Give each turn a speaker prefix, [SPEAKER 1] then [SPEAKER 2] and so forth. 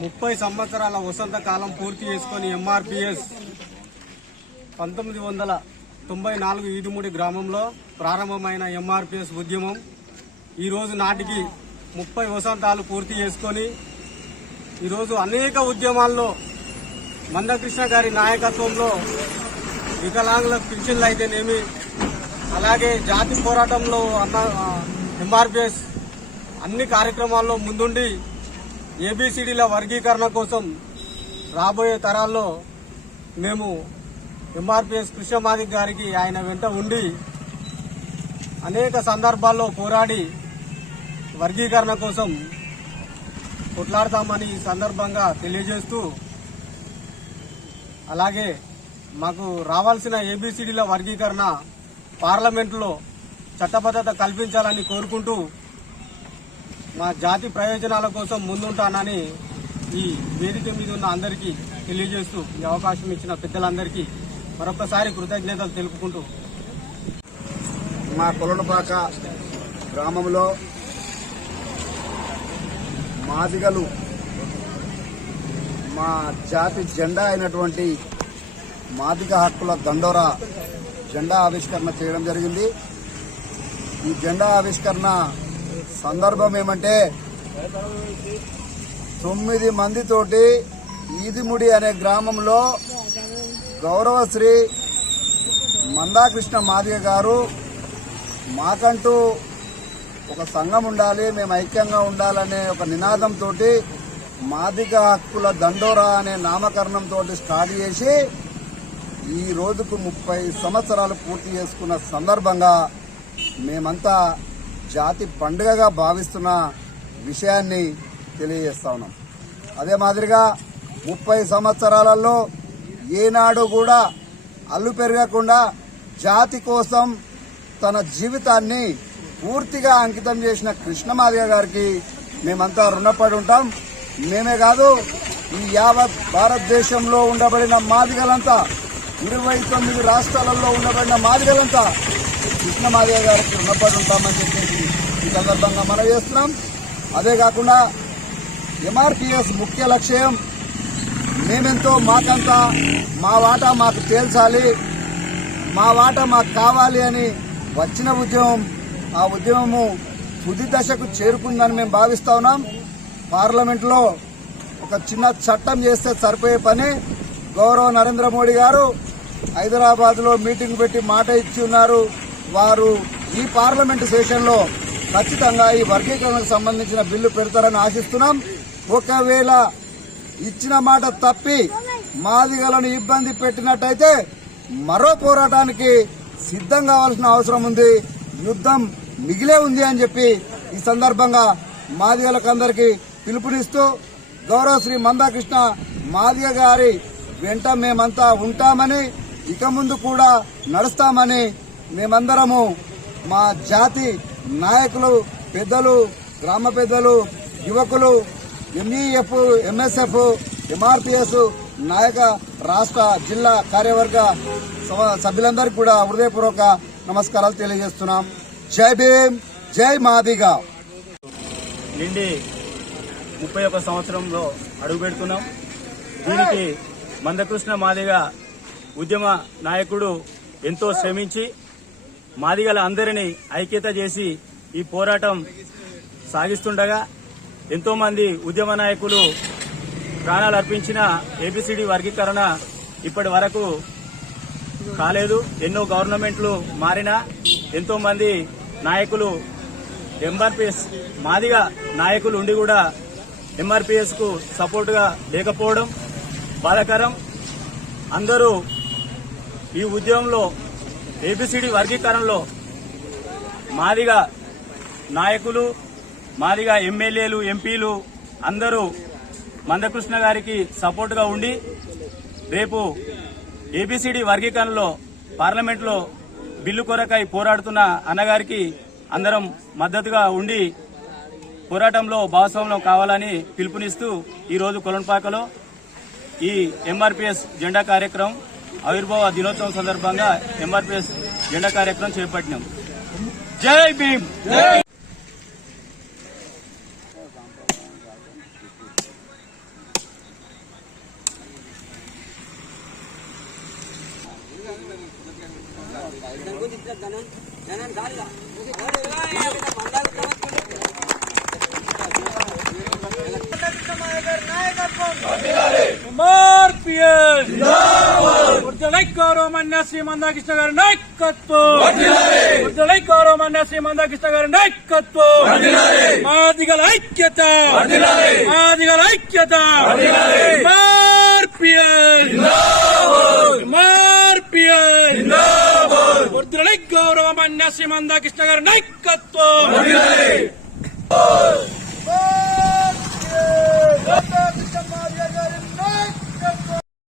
[SPEAKER 1] ముప్పై సంవత్సరాల వసంత కాలం పూర్తి చేసుకొని ఎంఆర్పిఎస్ పంతొమ్మిది వందల తొంభై నాలుగు ఈదుమూడి గ్రామంలో ప్రారంభమైన ఎంఆర్పిఎస్ ఉద్యమం ఈరోజు నాటికి ముప్పై వసంతాలు పూర్తి చేసుకొని ఈరోజు అనేక ఉద్యమాల్లో మందకృష్ణ గారి నాయకత్వంలో వికలాంగుల పింఛన్లు అయితేనేమి అలాగే జాతి పోరాటంలో అన్న ఎంఆర్పిఎస్ అన్ని కార్యక్రమాల్లో ముందుండి ఏబిసిడీల వర్గీకరణ కోసం రాబోయే తరాల్లో మేము ఎంఆర్పిఎస్ కృష్ణమాదిక్ గారికి ఆయన వెంట ఉండి అనేక సందర్భాల్లో పోరాడి వర్గీకరణ కోసం కొట్లాడతామని ఈ సందర్భంగా తెలియజేస్తూ అలాగే మాకు రావాల్సిన ఏబిసిడీల వర్గీకరణ పార్లమెంటులో చట్టబద్ధత కల్పించాలని కోరుకుంటూ మా జాతి ప్రయోజనాల కోసం ముందుంటానని ఈ వేదిక మీద ఉన్న అందరికీ తెలియజేస్తూ ఈ అవకాశం ఇచ్చిన పెద్దలందరికీ మరొకసారి కృతజ్ఞతలు తెలుపుకుంటూ.
[SPEAKER 2] మా కొలనపాక గ్రామంలో మాదిగలు మా జాతి జెండా అయినటువంటి మాదిగ హక్కుల దండోరా జెండా ఆవిష్కరణ చేయడం జరిగింది. ఈ జెండా ఆవిష్కరణ సందర్భం ఏమంటే తొమ్మిది మందితోటి ఈదిముడి అనే గ్రామంలో గౌరవశ్రీ మందాకృష్ణ మాదిగ గారు మాకంటూ ఒక సంఘం ఉండాలి మేము ఐక్యంగా ఉండాలనే ఒక నినాదంతో మాదిక హక్కుల దండోరా అనే నామకరణంతో స్టార్ట్ చేసి ఈ రోజుకు ముప్పై సంవత్సరాలు పూర్తి చేసుకున్న సందర్భంగా మేమంతా జాతి పండుగగా భావిస్తున్న విషయాన్ని తెలియజేస్తా ఉన్నాం. అదే మాదిరిగా ముప్పై సంవత్సరాలలో ఏనాడు కూడా అల్లు పెరగకుండా జాతి కోసం తన జీవితాన్ని పూర్తిగా అంకితం చేసిన కృష్ణమాదిగ గారికి మేమంతా రుణపడి ఉంటాం. మేమే కాదు ఈ యావత్ భారతదేశంలో ఉండబడిన మాదిగలంతా ఇరవై తొమ్మిది రాష్ట్రాలలో ఉండబడిన మాదిగలంతా కృష్ణమాదిగ గారికి రుణపడి ఉంటామని చెప్పేసి ఈ సందర్భంగా మనం చేస్తున్నాం. అదే కాకుండా ఎంఆర్పిఎస్ ముఖ్య లక్ష్యం మేమెంతో మాకంతా మా వాటా మాకు తేల్చాలి మా వాటా మాకు కావాలి అని వచ్చిన ఉద్యమం ఆ ఉద్యమము తుది దశకు చేరుకుందని మేము భావిస్తా ఉన్నాం. పార్లమెంట్లో ఒక చిన్న చట్టం చేస్తే సరిపోయే పని గౌరవ నరేంద్ర మోడీ గారు హైదరాబాద్లో మీటింగ్ పెట్టి మాట ఇచ్చి ఉన్నారు. వారు ఈ పార్లమెంటు సెషన్లో ఖచ్చితంగా ఈ వర్గీకరణకు సంబంధించిన బిల్లు పెడతారని ఆశిస్తున్నాం. ఒకవేళ ఇచ్చిన మాట తప్పి మాదిగలను ఇబ్బంది పెట్టినట్టయితే మరో పోరాటానికి సిద్ధం కావాల్సిన అవసరం ఉంది. యుద్ధం మిగిలే ఉంది అని చెప్పి ఈ సందర్భంగా మాదిగలకందరికీ పిలుపునిస్తూ గౌరవ శ్రీ మందాకృష్ణ మాదిగ గారి వెంట మేమంతా ఉంటామని ఇక ముందు కూడా నడుస్తామని మేమందరము మా జాతి నాయకులు పెద్దలు గ్రామ పెద్దలు యువకులు ఎంఈఎఫ్ ఎంఎస్ఎఫ్ ఎంఆర్పిఎస్ నాయక రాష్ట్ర జిల్లా కార్యవర్గ సభ- సభ్యులందరికీ కూడా హృదయపూర్వక నమస్కారాలు తెలియజేస్తున్నాం. జై భీమ్ జై మాదిగా.
[SPEAKER 3] నిండి ముప్పై ఒక సంవత్సరంలో అడుగుపెడుతున్నాం దీనికి మందకృష్ణ మాదిగ ఉద్యమ నాయకుడు ఎంతో శ్రమించి మాదిగల అందరినీ ఐక్యత చేసి ఈ పోరాటం సాగిస్తుండగా ఎంతో మంది ఉద్యమ నాయకులు ప్రాణాలు అర్పించిన ఏబిసిడి వర్గీకరణ ఇప్పటి వరకు కాలేదు. ఎన్నో గవర్నమెంట్లు మారినా ఎంతో మంది నాయకులు ఎంఆర్పిఎస్ మాదిగా నాయకులు ఉండి కూడా ఎంఆర్పిఎస్కు సపోర్ట్గా లేకపోవడం బాధాకరం. అందరూ ఈ ఉద్యమంలో ఏబిసిడి వర్గీకరణలో మాదిగా నాయకులు మాదిగా ఎమ్మెల్యేలు ఎంపీలు అందరూ మందకృష్ణ గారికి సపోర్టుగా ఉండి రేపు ఏబిసిడి వర్గీకరణలో పార్లమెంట్లో బిల్లు కొరకై పోరాడుతున్న అన్నగారికి అందరం మద్దతుగా ఉండి పోరాటంలో భాగస్వామ్యం కావాలని పిలుపునిస్తూ ఈరోజు కొలంపాకలో ఈ ఎంఆర్పిఎస్ జెండా కార్యక్రమం ఆవిర్భావ దినోత్సవం సందర్భంగా ఎంఆర్పిఎస్ జెండా కార్యక్రమం చేపట్టినాం. జై భీమ్!
[SPEAKER 4] జనం గాలిగా మందాలు గౌరవమన్య శ్రీ మందాకృష్ణ గారి నాయకత్వం. వర్దలై గౌరవమన్య శ్రీ మందాకృష్ణ గారి నాయకత్వం. మాదిగల ఐక్యత. మాదిగల ఐక్యత. మార్పిఎస్ మార్పిఎస్ వర్దలై గౌరవమన్య శ్రీ మందాకృష్ణ గారి నాయకత్వం.